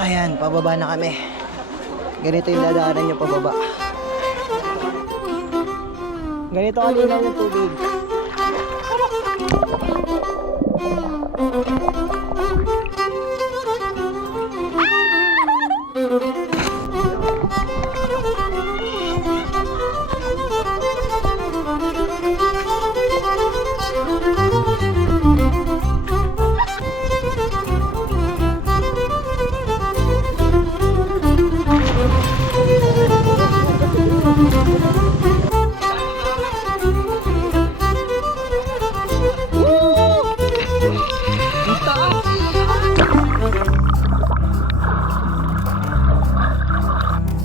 Ayan, pababa na kami. Ganito yung dadaanan nyo pababa. Ganito kalinaw yung tubig.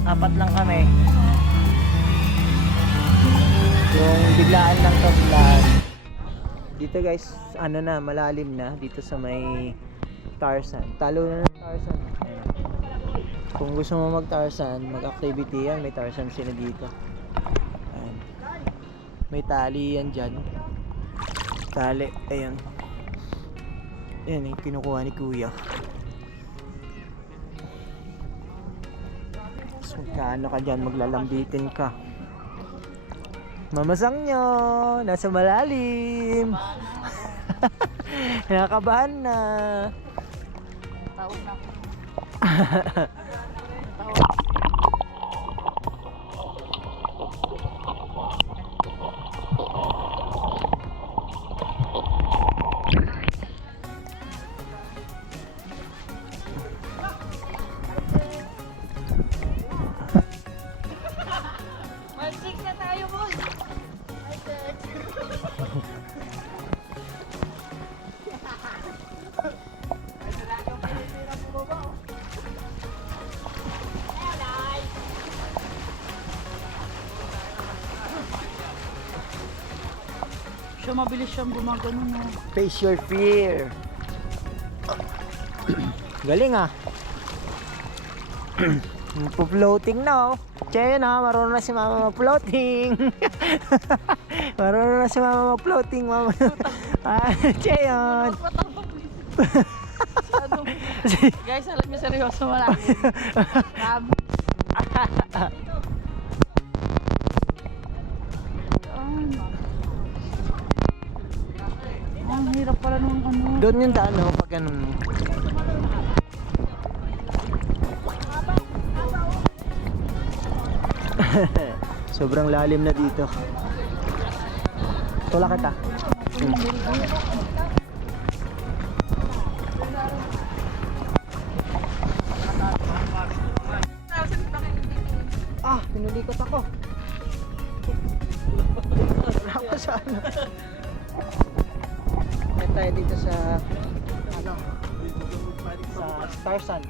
Apat lang kami. Yung biglaan lang to biglaan. Dito guys, ano na, malalim na dito sa may Tarzan. Talo na ng Tarzan. Ayan. Kung gusto mo mag Tarzan, mag activity yan, may Tarzan sila dito. Ayan. May tali yan dyan. Tali, ayan. Ayan yung kinukuha ni kuya. Magkano ka dyan, maglalambitin ka. Mamasang nyo, nasa malalim. Nakakabahan na. Tawag na ako. Mag-six na tayo, boss. Siya mabilis siyang gumagano no. Face your fear. Galing ah. Floating na oh. Cheyon ha, marunong na si mama mag-floating. Marunong na si mama mag-floating, mama. Cheyon. Guys, alam niyo seryoso malaki. Ang hirap pala nung ano. Doon yung daan oh, pag ganun. Sobrang lalim na dito. Tula kita. Ah, pinulikot ako. Wala ko sa ano. May tayo dito sa ano, sa Tarzan.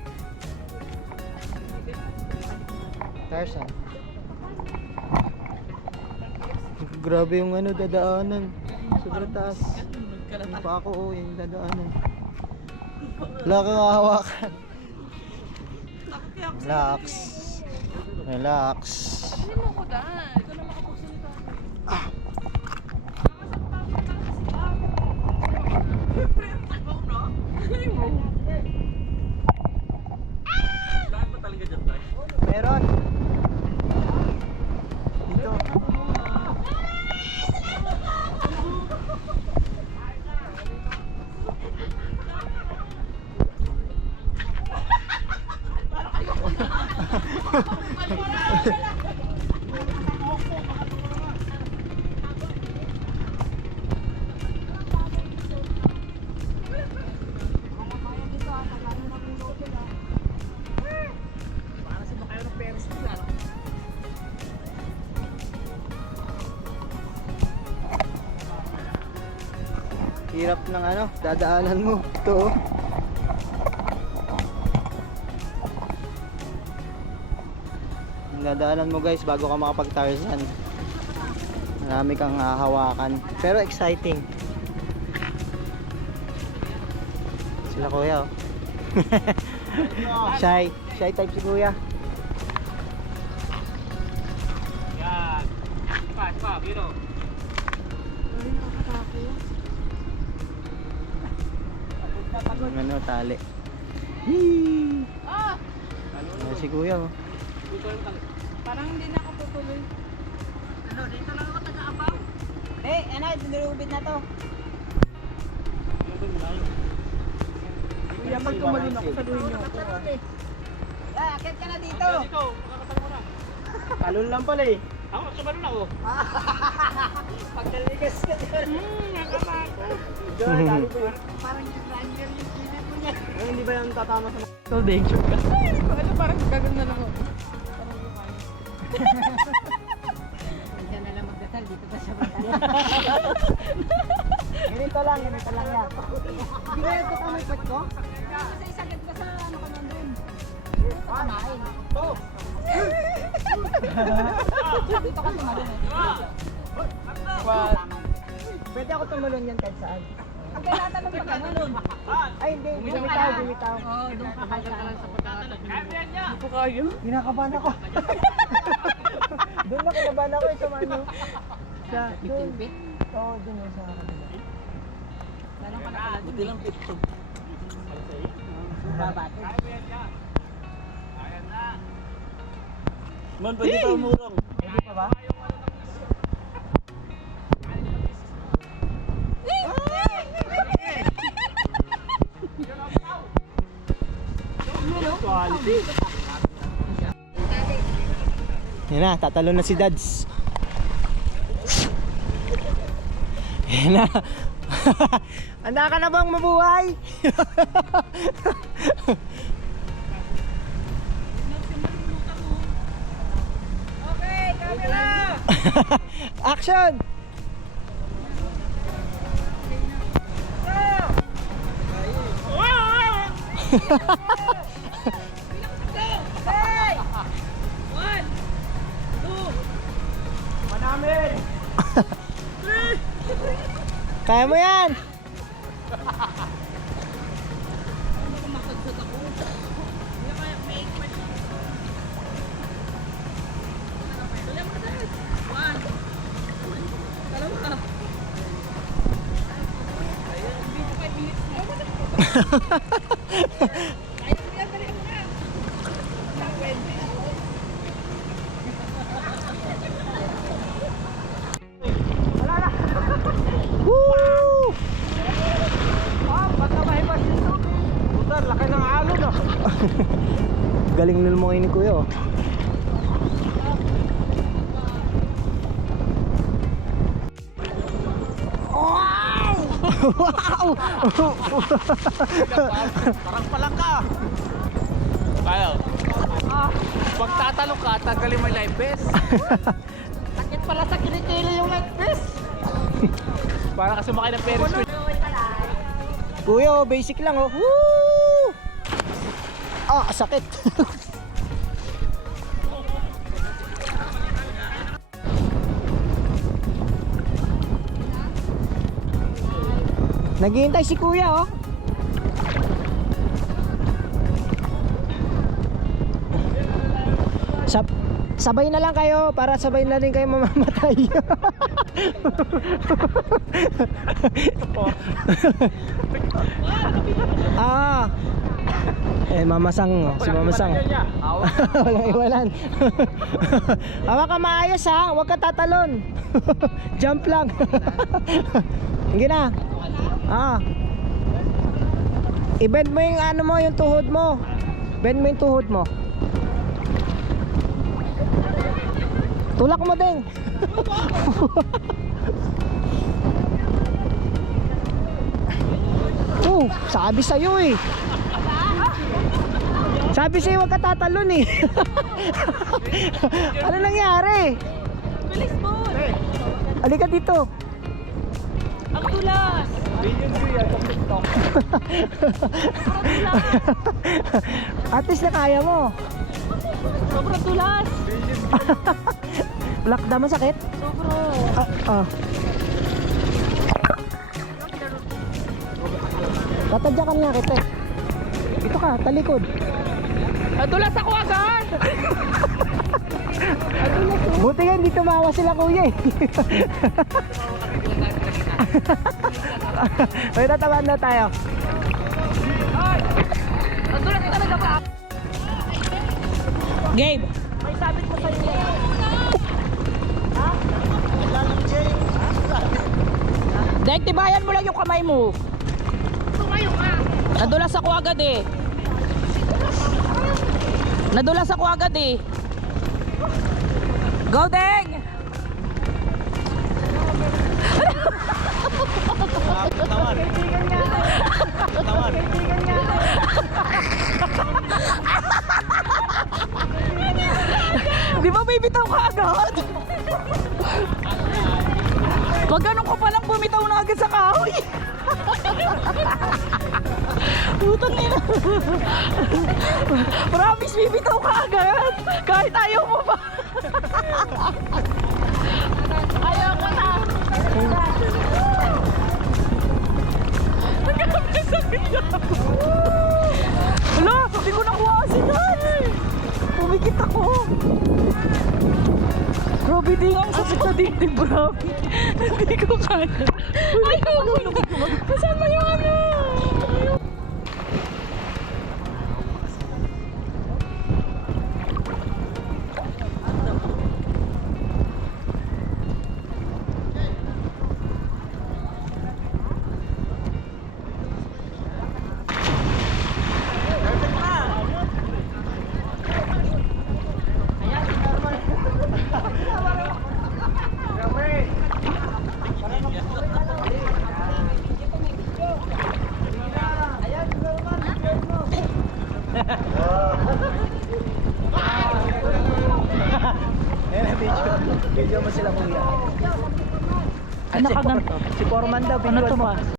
Tarzan. Grabe yung ano, dadaanan. Sobrang taas. Yung pa ako, oh, yung dadaanan. Wala kang hawakan. Relax. Relax. Hindi mo ko daan. Ikaw na makapagsalita. Ah. Saan ba talaga dyan tayo? Meron. Dito. Hirap ng ano, dadaanan mo. Ito. Yung dadaanan mo guys bago ka makapag-Tarzan. Marami kang hahawakan. Pero exciting. Sila kuya oh. Shy. Shy type si kuya. Yan. Pa, you know. Yung ano, tali. Hee! Ah! Ayan si kuya oh. Parang hindi na ako tutuloy. Ano, dito lang ako taga-abaw. Ano, dinurubid na to. Kuya, pag tumalun ako, saluhin niyo ako. Akit ka na dito. Dito, makakatalo mo na. Talon lang pala eh. Ako, sumalun ako. Pagdaligas ka dyan. Parang yung grinder yung pinit mo niya. Hindi ba yung tatama sa... So danger ka. Ano, parang gagawin na lang ako. Parang lumayo. Diyan na lang magdasal dito pa sa batal. Ganito lang yan. Hindi ba yung totoo may pot ko? Kasi isagad ka sa ano ka nandun. Kamain. Dito ka tumalun eh. Pwede ako tumalon yan kahit saan. Ang kailangan mo pag ganun. Ay, hindi. Bumitaw. Oo, doon ka kailangan. Hindi ko kaya. Kinakabahan ako. Doon na kinabahan ako sa ano. Sa doon. Bit-bit. Oo, doon sa kanila. Lalong ka na pala dun. Hindi lang pito. Babati. Man, pwede pa umurong. Pwede pa ba? Quality. Yan na, tatalon na si Dads. Yan na. Handa ka na bang mabuhay? Okay, camera! Action! Hey! 1, 2, Manamin! Kaya mo yan! Woo! Puta, laki ng alon ah. Galing nun mo ni Kuya oh. Wow! Parang palangka. Kaya. Pag tatalong ka, tanggalin mo yung life vest. sakit pala sa kilikili yung light vest. Para ka sumakay ng Ferris wheel. Kuya oh, basic lang oh. Woo! Ah, sakit. Naghihintay si Kuya oh. Sabay na lang kayo para sabay na rin kayo mamamatay. Ah. Mamasang oh. Si Mamasang. Walang iwanan. Hawa ka maayos ha, huwag ka tatalon. Jump lang. Hindi na. I-bend mo yung ano mo, yung tuhod mo. Bend mo yung tuhod mo. Tulak mo din. Sabi sa'yo eh. Sabi sa'yo huwag ka tatalon eh. Ano nangyari? Bilis mo! Halika dito. Ang tulas! At least na kaya mo. Sobrang tulas! Lakda masakit? Sobrang! Tatadyakan nga kita eh. Ito ka, talikod. Nadulas ako agad! Buti nga hindi tumawa sila kuya eh. May tatabaan na tayo. Nadulas ka talaga pa! Gabe, may sabit mo sa'yo yan. Dek, tibayan mo lang yung kamay mo. Tumayo ka. Nadulas ako agad eh. Nadulas ako agad eh. Go, Dek! Tawan. Tawan. Di ba bibitaw ka agad? Pag ganun ko palang bumitaw na agad sa kahoy. Putang ina. Promise, bibitaw ka agad. Kahit ayaw mo ba. Ayaw ko na. Nagkakasakit na. Wala, hindi ko nakuha kasi dad. Pumikit ako. Grabe, di nga ang sakit na dibdib, grabe. Hindi ko kaya. Ay, saan ba yung ano? Video mo sila kuya. Ano ka ganito? Si Foreman daw, Ano to ba?